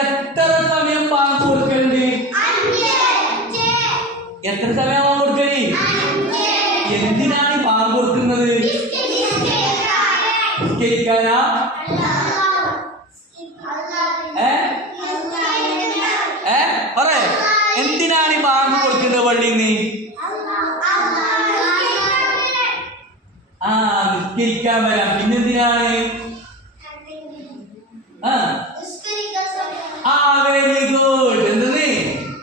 എത്ര സമയം ബാങ്ക് കൊടുക്കലുണ്ട്? എത്ര സമയം ബാങ്ക് കൊടുക്കല്? എന്തിനാണ് ബാങ്ക് കൊടുക്കുന്നത്? നിസ്കരിക്കാനാ? പറയേ, എന്തിനാണ് ബാങ്ക് കൊടുക്കുന്നത് പള്ളിന്ന്? നിസ്കരിക്കാൻ വരാം. പിന്നെന്തിനാണ്? Very good. എന്തെന്ന്?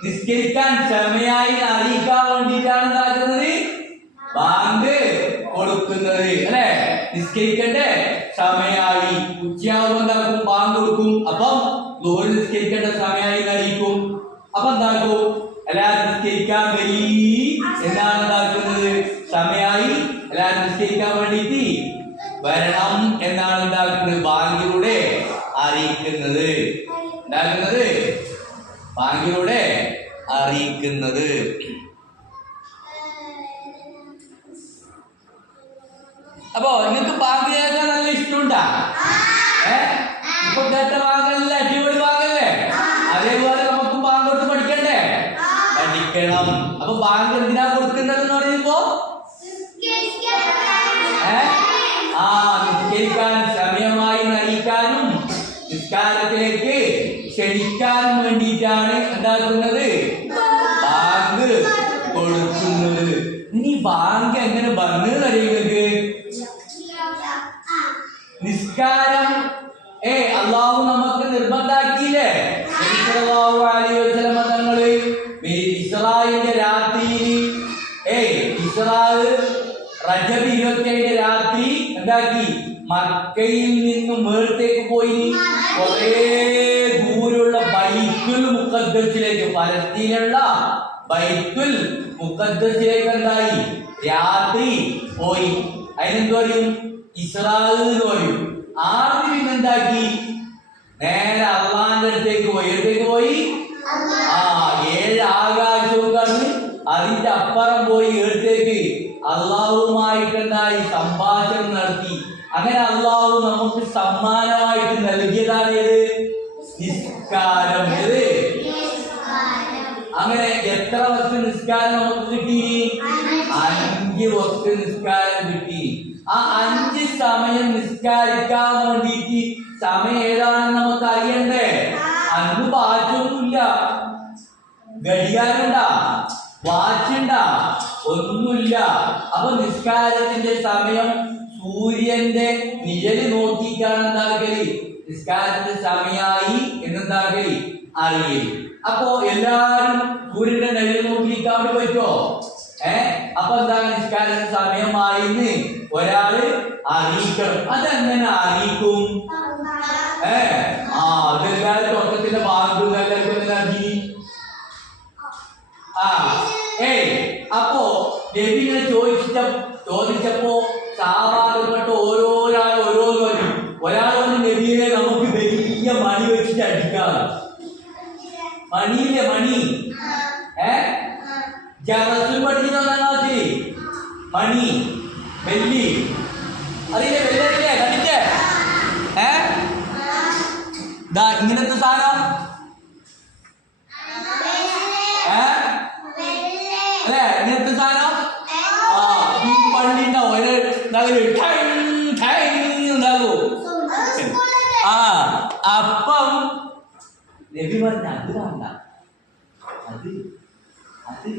നിസ്കരിക്കാൻ സമയായി അറിയിക്കാൻ വേണ്ടിയിട്ടാണ് എന്താക്കുന്നത്? ബാങ്ക് കൊടുക്കുന്നത് അല്ലെ? നിസ്കരിക്കണ്ടേ? സമയായി. ഉച്ചയാകുമ്പോൾ എന്താക്കും? ബാങ്ക് കൊടുക്കും. അപ്പം ദൂരം നിസ്കരിക്കേണ്ട സമയമായി അറിയിക്കും. അപ്പൊ എന്താക്കും? എല്ലാവരും നിസ്കരിക്കാൻ വരി എന്നാണ് എന്താക്കുന്നത്? സമയായി എല്ലാവരും നിസ്കരിക്കാൻ വേണ്ടിയിട്ട് വരണം എന്നാണ് എന്താക്കുന്നത്? ബാങ്കിലൂടെ അറിയിക്കുന്നത്. ഉണ്ടാക്കുന്നത് ബാങ്കിലൂടെ അറിയിക്കുന്നത്. അപ്പോ നിങ്ങൾക്ക് ബാങ്ക് കേൾക്കാൻ നല്ല ഇഷ്ടമുണ്ടാ? ഇപ്പൊ കേട്ട ബാങ്കല്ല അടിപൊളി ബാങ്കല്ലേ? അതേപോലെ നമുക്ക് ബാങ്ക് കൊടുത്ത് പഠിക്കണ്ടേ? പഠിക്കണം. അപ്പൊ ബാങ്ക് എന്തിനാ കൊടുക്കുന്നത് എന്ന് പറയുമ്പോ നിസ്കരിക്കാൻ സമയമായി അറിയിക്കാനും നിസ്കാരത്തിലേക്ക് ക്ഷണിക്കാനും വേണ്ടിയിട്ടാണ് എന്താക്കുന്നത്? ബാങ്ക് കൊടുക്കുന്നത്. ഇനി ബാങ്ക് എങ്ങനെ വന്നു അറിയുന്നത്? നിസ്കാരം അള്ളാഹു നമുക്ക് നിർബന്ധാക്കിയില്ലേ? തങ്ങള് ഇസ്രായിന്റെ രാത്രിയിൽ റജബ് 27 രാത്രി എന്താക്കി? മക്കയിൽ നിന്നും മേളത്തേക്ക് പോയി കുറേ ദൂരമുള്ള ബൈത്തുൽ മുഖദ്ദസിലേക്ക്, പലസ്തീനുള്ള ബൈത്തുൽ മുഖദ്ദസിലേക്ക് എന്തായി? രാത്രി പോയി. അതിനെന്ത് പറയും? ഇസ്രാ എന്ന് പറയും. ആദ്യം പിന്നെന്താക്കി? നേരെ അള്ളാന്റെ അടുത്തേക്ക് പോയി. എടുത്തേക്ക് പോയി? 7 ആകാശവും കണ്ട് അതിന്റെ അപ്പുറം പോയി എടുത്തേക്ക് അള്ളാഹുമായിട്ട് എന്തായി? സംഭാഷണം നടത്തി. അങ്ങനെ അള്ളാഹു നമുക്ക് സമ്മാനമായിട്ട് നൽകിയതാണ് ഏത്? നിസ്കാരം. ഏത്? അങ്ങനെ എത്ര വക്ത് നിസ്കാരം നമുക്ക് കിട്ടി? 5 വക്ത് നിസ്കാരം കിട്ടി. ആ 5 സമയം നിസ്കരിക്കാൻ വേണ്ടിയിട്ട് സമയം ഏതാണെന്ന് നമുക്ക് അറിയണ്ടേ? അന്ന് വാച്ചൊന്നുമില്ല. ഘടികാരണ്ടാ? വാച്ചുണ്ടാ? ഒന്നുമില്ല. അപ്പൊ നിസ്കാരത്തിന്റെ സമയം സൂര്യന്റെ നിഴല് നോക്കിയിട്ടാണ് എന്താക്കല്? നിസ്കാരത്തിന്റെ സമയമായി എന്നെന്താക്കല്? അറിയല്. അപ്പോ എല്ലാരും സൂര്യന്റെ നിഴല് നോക്കിയിരിക്കാൻ പറ്റുമോ? അപ്പൊ എന്താണ്? നിസ്കാരത്തിന്റെ സമയമായിന്ന് ഒരാള് അറിയിക്കണം. അതെങ്ങനെ അറിയിക്കും? അതെല്ലാരും തുടക്കത്തിന്റെ ഭാഗത്തും അപ്പോ നബിനെ ചോദിച്ചപ്പോ സാധാരണപ്പെട്ട ഓരോരാൾ ഓരോന്ന് പറഞ്ഞു. ഒരാൾ പറഞ്ഞു, നബിയെ നമുക്ക് വലിയ മണി വെച്ചിട്ട് അടിക്കാം. മണിയില്ലേ? മണി ജറസുൽ പഠിക്കുന്നതിൽ മണി വെള്ളി അറിയില്ലേ? വെള്ളരില്ലേ? കണ്ടില്ലേ? ഇങ്ങനത്തെ സാധനം അല്ലെ? ഇങ്ങനത്തെ സാധനം ഈ പള്ളി ഉണ്ടാവും. ഉണ്ടാകും. അപ്പം നബി പറഞ്ഞ അത് വേണ്ട. അത് അത്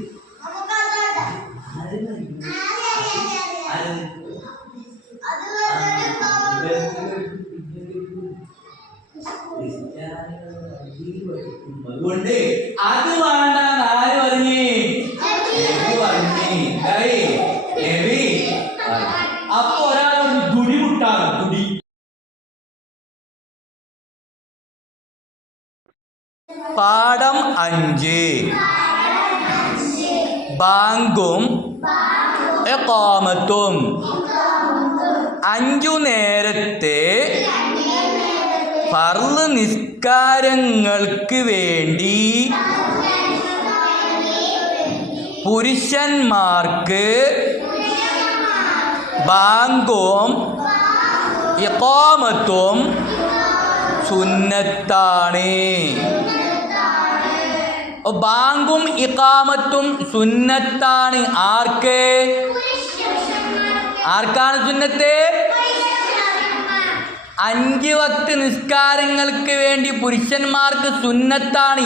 അതുകൊണ്ട് അത് വേണ്ട. ആര് പറഞ്ഞേ? അപ്പൊ ഒരാൾ ഗുടി മുട്ടാണ്. ഗുടി. പാഠം 5. ബാങ്കും ഇഖാമത്തും. 5 നേരത്തെ ഫർള് നിസ്കാരങ്ങൾക്ക് വേണ്ടി പുരുഷന്മാർക്ക് ബാങ്കും ഇഖാമത്തും സുന്നത്താണ്. ബാങ്കും ഇഖാമത്തും സുന്നത്താണ്. ആർക്കാണ് സുന്നത്ത്? 5 വക്ത് നിസ്കാരങ്ങൾക്ക് വേണ്ടി പുരുഷന്മാർക്ക് സുന്നത്താണ്.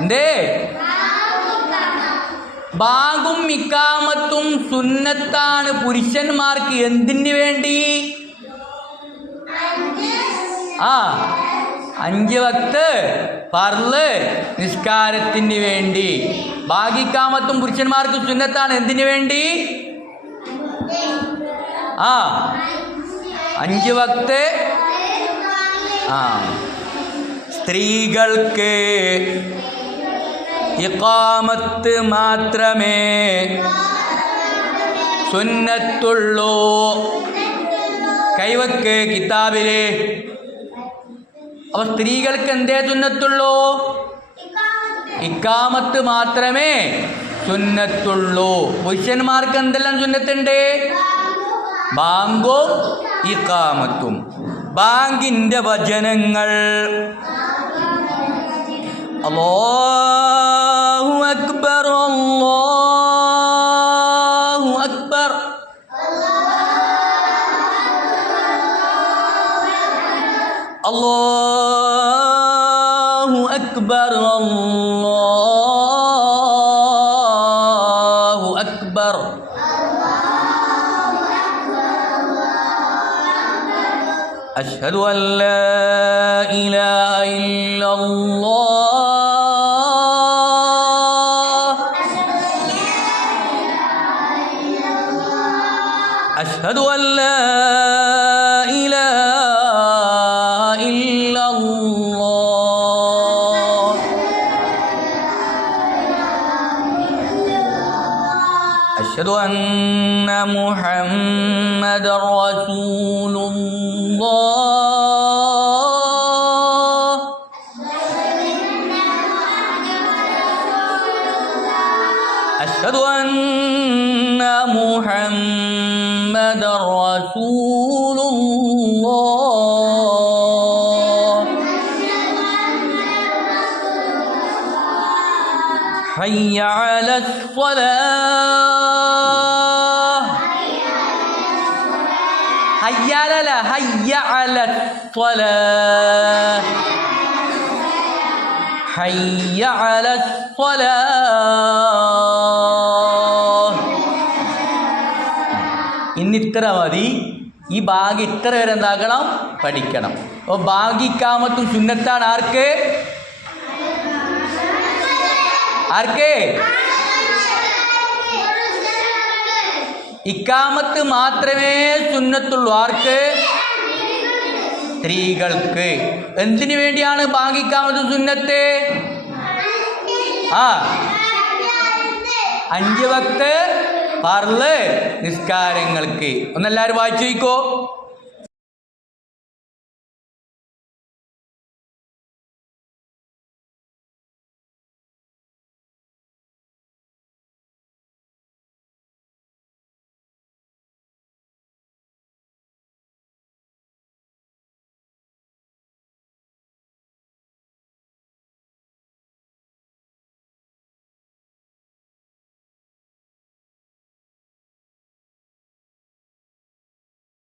എന്തേ? ബാങ്കും ഇഖാമത്തും സുന്നത്താണ് പുരുഷന്മാർക്ക്. എന്തിനു വേണ്ടി? 5 വക്ത് ഫർള് നിസ്കാരത്തിന് വേണ്ടി. ബാഗിക്കാമത്തും പുരുഷന്മാർക്ക് സുന്നത്താണ്. എന്തിനു വേണ്ടി? 5 വക്ത്. സ്ത്രീകൾക്ക് ഇഖാമത്ത് മാത്രമേ സുന്നത്തുള്ളൂ. കൈവക്ക് കിതാബില്. അപ്പൊ സ്ത്രീകൾക്ക് എന്തേ സുന്നത്തുള്ളൂ? ഇഖാമത്ത് മാത്രമേ സുന്നത്തുള്ളൂ. പുരുഷന്മാർക്ക് എന്തെല്ലാം സുന്നത്തുണ്ട്? ബാങ്കും ഇഖാമത്തും. ബാങ്കിന്റെ വചനങ്ങൾ അല്ലാഹു അക്ബർ, അല്ലാഹു അക്ബർ, അല്ലാഹു അക്ബർ, അല്ലാഹു അക്ബർ. അശ്ഹദു അൻ ലാ ഇലാഹ ഇല്ലല്ലാഹ്, അശ്ഹദു അൻ ലാ ഇലാഹ ഇല്ലല്ലാഹ്, അശ്ഹദു അന്ന മുഹമ്മദർ റസൂലുള്ളാഹ്, അശ്ഹദു അന്ന മുഹമ്മദർ റസൂലുള്ളാഹ്. ഹയ്യ അലസ് സ്വലാഹ്, ഹയ്യ അലസ് സ്വലാഹ്, ഹയ്യ അലസ് സ്വലാഹ്. ഇന്നിത്ര മതി. ഈ ബാഗ് ഇത്ര വരെ എന്താക്കണം? പഠിക്കണം. അപ്പോൾ ബാഗിക്കാമത്തും സുന്നത്താണ്. ആർക്ക്? ഇക്കാമത്ത് മാത്രമേ സുന്നത്തുള്ളൂ. ആർക്ക്? സ്ത്രീകൾക്ക്. എന്തിനു വേണ്ടിയാണ് ബാഗിക്കാമത്ത് സുന്നത്ത്? 5 വക്ത് ഫർള് നിസ്കാരങ്ങൾക്ക്. ഒന്നെല്ലാവരും വായിച്ചു നോക്കോ.